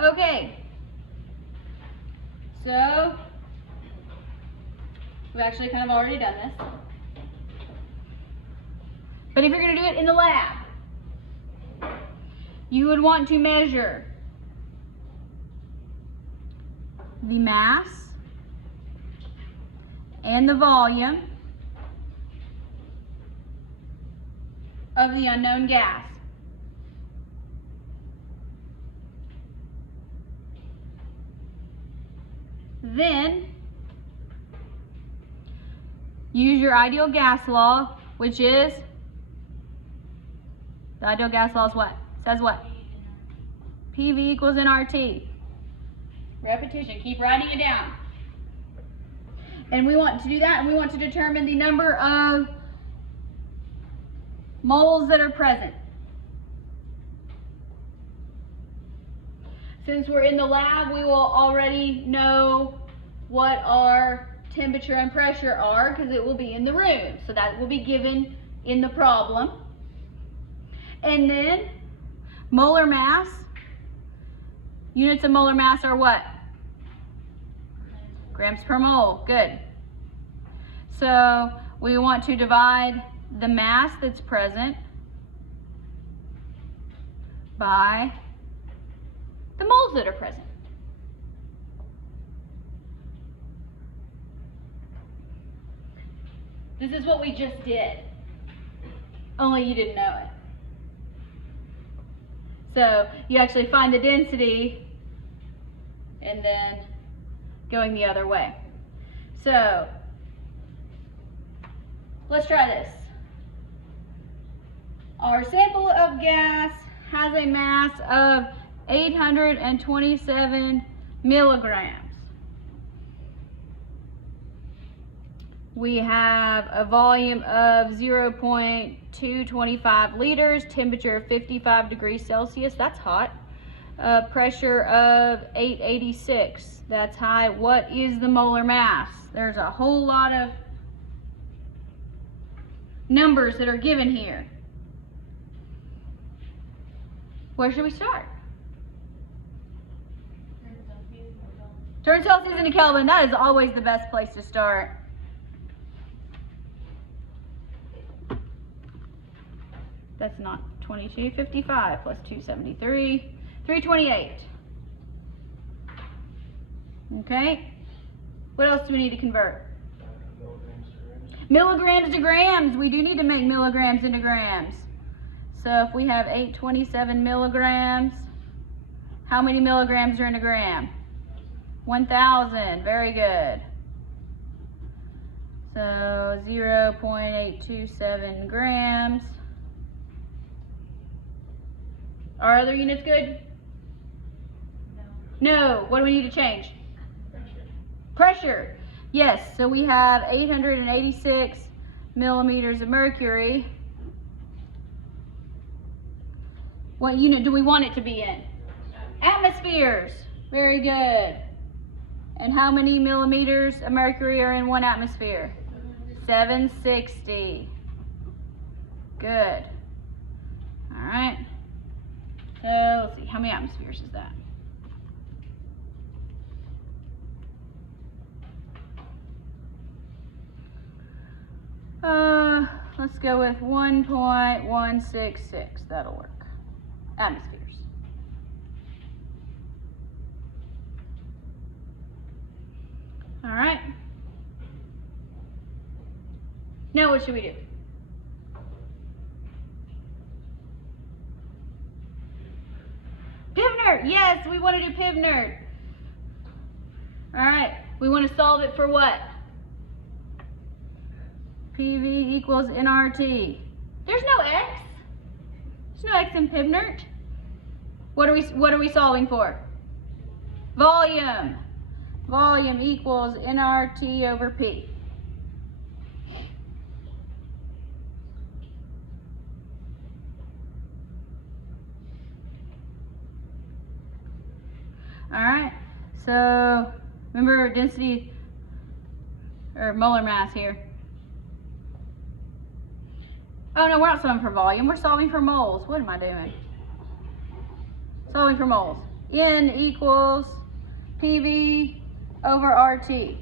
Okay, so we've actually kind of already done this. But if you're going to do it in the lab, you would want to measure the mass and the volume of the unknown gas. Then use your ideal gas law, which is, the ideal gas law is what? Says what? PV equals nRT. Repetition, keep writing it down. And we want to do that, and we want to determine the number of moles that are present. Since we're in the lab, we will already know what our temperature and pressure are because it will be in the room. So that will be given in the problem. And then molar mass, units of molar mass are what? Grams per mole, good. So we want to divide the mass that's present by the moles that are present. This is what we just did, only you didn't know it. So you actually find the density and then going the other way. So let's try this. Our sample of gas has a mass of 827 milligrams. We have a volume of 0.225 liters, temperature of 55 degrees Celsius, that's hot. Pressure of 886, that's high. What is the molar mass? There's a whole lot of numbers that are given here. Where should we start? Turn Celsius into Kelvin, that is always the best place to start. That's not 2255 plus 273, 328. Okay, what else do we need to convert? Milligrams to grams. We do need to make milligrams into grams. So if we have 827 milligrams, how many milligrams are in a gram? 1,000, very good. So 0.827 grams. Are other units good? No. What do we need to change? Pressure. Yes, so we have 886 millimeters of mercury. What unit do we want it to be in? Atmospheres. Very good. And how many millimeters of mercury are in one atmosphere? 760. Good. All right. So let's see, how many atmospheres is that? Let's go with 1.166. That'll work. Atmospheres. All right. Now what should we do? PIVNERT. Yes, we want to do PIVNERT. All right. We want to solve it for what? PV equals nRT. There's no X. There's no X in PIVNERT. What are we solving for? Volume. Volume equals nRT over P. All right. So remember density or molar mass here. Oh no, we're not solving for volume, we're solving for moles. What am I doing? Solving for moles. N equals PV over RT.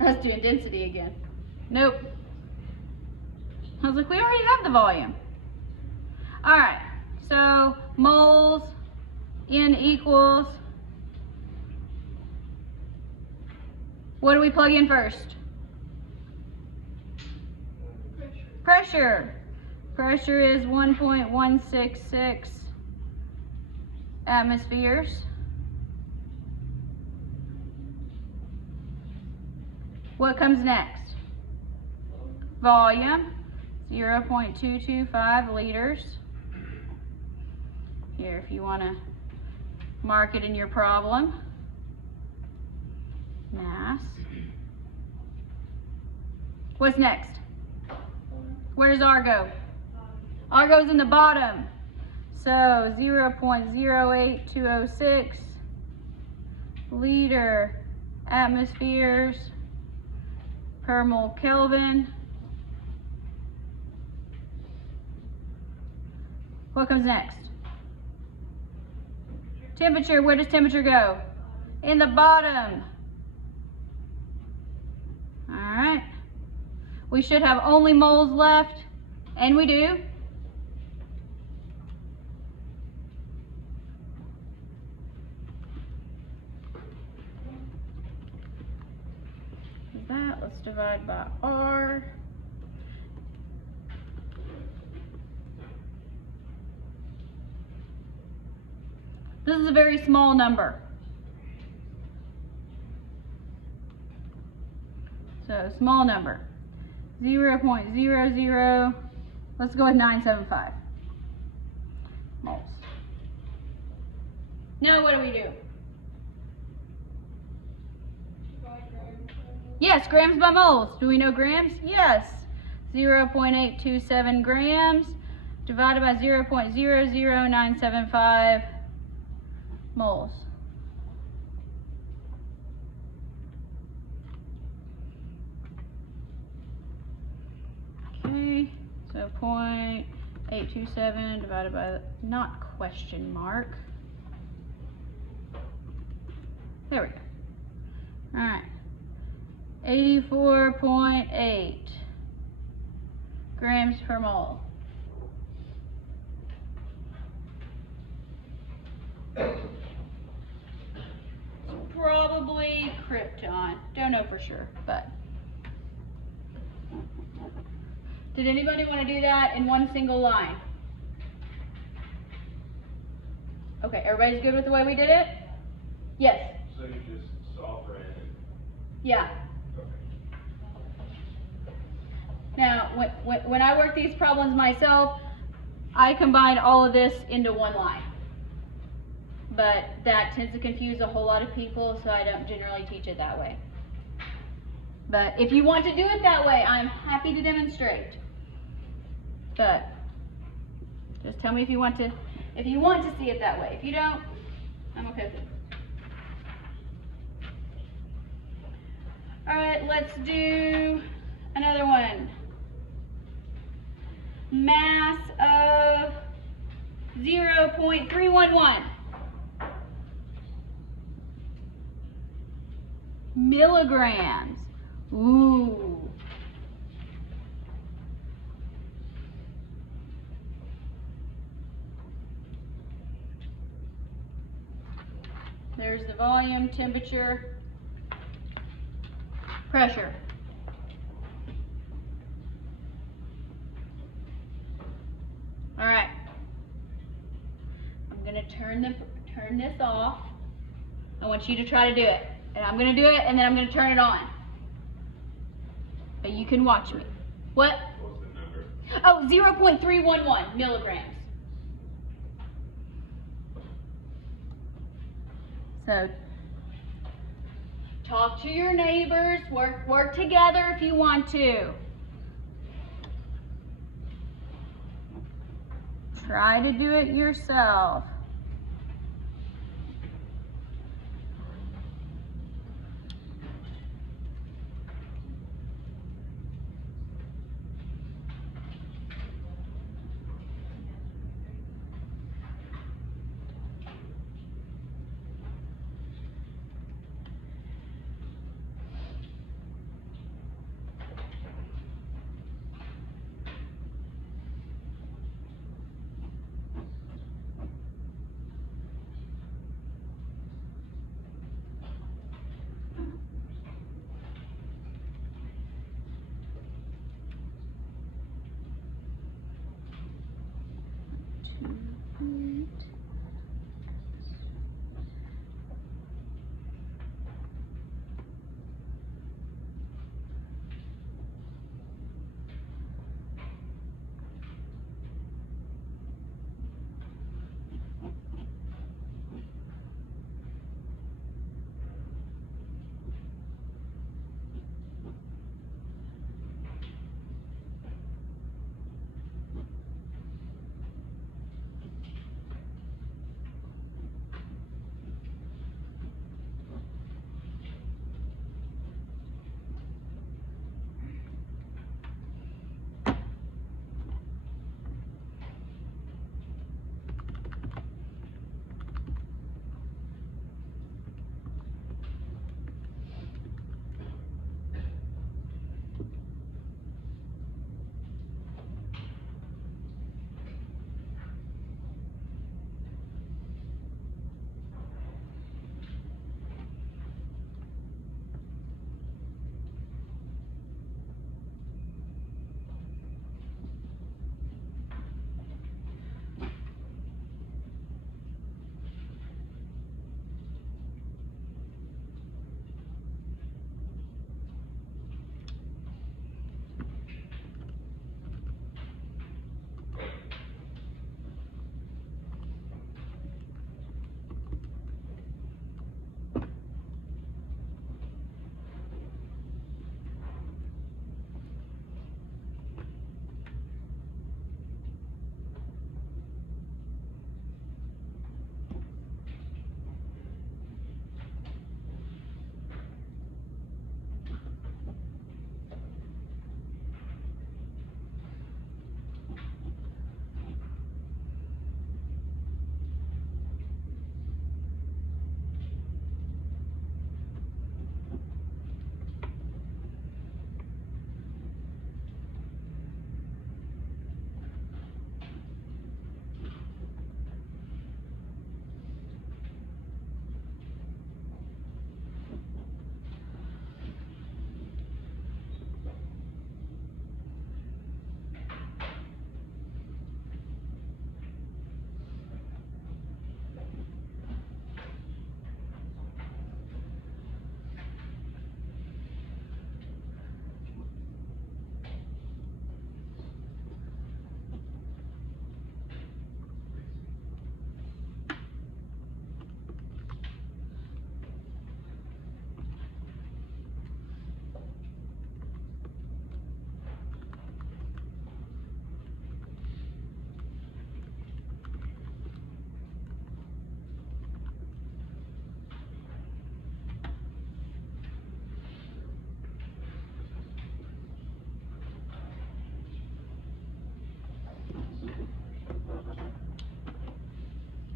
Let's do density again. Nope. I was like, we already have the volume. All right, so moles, N equals, what do we plug in first? Pressure. Pressure is 1.166 atmospheres. What comes next? Volume, 0.225 liters. Here, if you want to mark it in your problem. Mass. What's next? Where does R go? R goes in the bottom. So 0.08206 liter atmospheres per mole Kelvin. What comes next? Temperature. Where does temperature go? In the bottom. All right. We should have only moles left, and we do. That, let's divide by R. This is a very small number. So small number, 0.00, let's go with 975 moles. Now what do we do? Yes, grams by moles. Do we know grams? Yes. 0.827 grams divided by 0.00975 moles. Okay, so 0.827 divided by the, not question mark. There we go. All right. 84.8 grams per mole. Probably krypton. Don't know for sure, but. Did anybody want to do that in one single line? Okay, everybody's good with the way we did it? Yes. So you just soft ran it? Yeah. Now, when I work these problems myself, I combine all of this into one line. But that tends to confuse a whole lot of people, so I don't generally teach it that way. But if you want to do it that way, I'm happy to demonstrate. But just tell me if you want to see it that way. If you don't, I'm okay with it. All right, let's do another one. Mass of 0.311. Milligrams. Ooh. There's the volume, temperature, pressure. All right. I'm gonna turn this off. I want you to try to do it. And I'm gonna do it and then I'm gonna turn it on. But you can watch me. What? What's the number? Oh, 0.311 milligrams. So talk to your neighbors, work together if you want to. Try to do it yourself.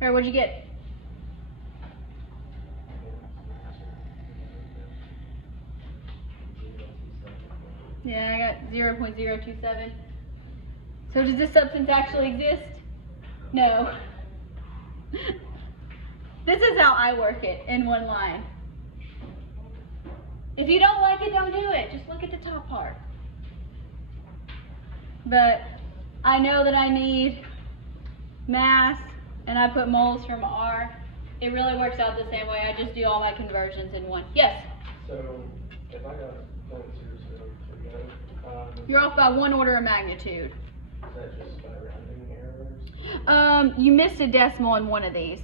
All right, what'd you get? Yeah, I got 0.027. So does this substance actually exist? No. This is how I work it in one line. If you don't like it, don't do it. Just look at the top part. But I know that I need mass, and I put moles from R. It really works out the same way. I just do all my conversions in one. Yes? So if I got 0.030, You're off by 1 order of magnitude. is that just by rounding errors? You missed a decimal in one of these.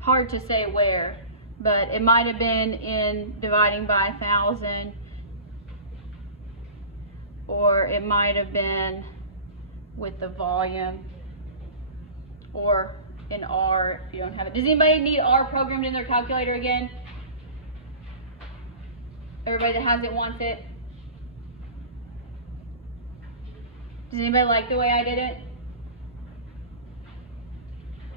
Hard to say where, but it might have been in dividing by 1,000, or it might have been with the volume, or in R if you don't have it. Does anybody need R programmed in their calculator again? Everybody that has it wants it. Does anybody like the way I did it?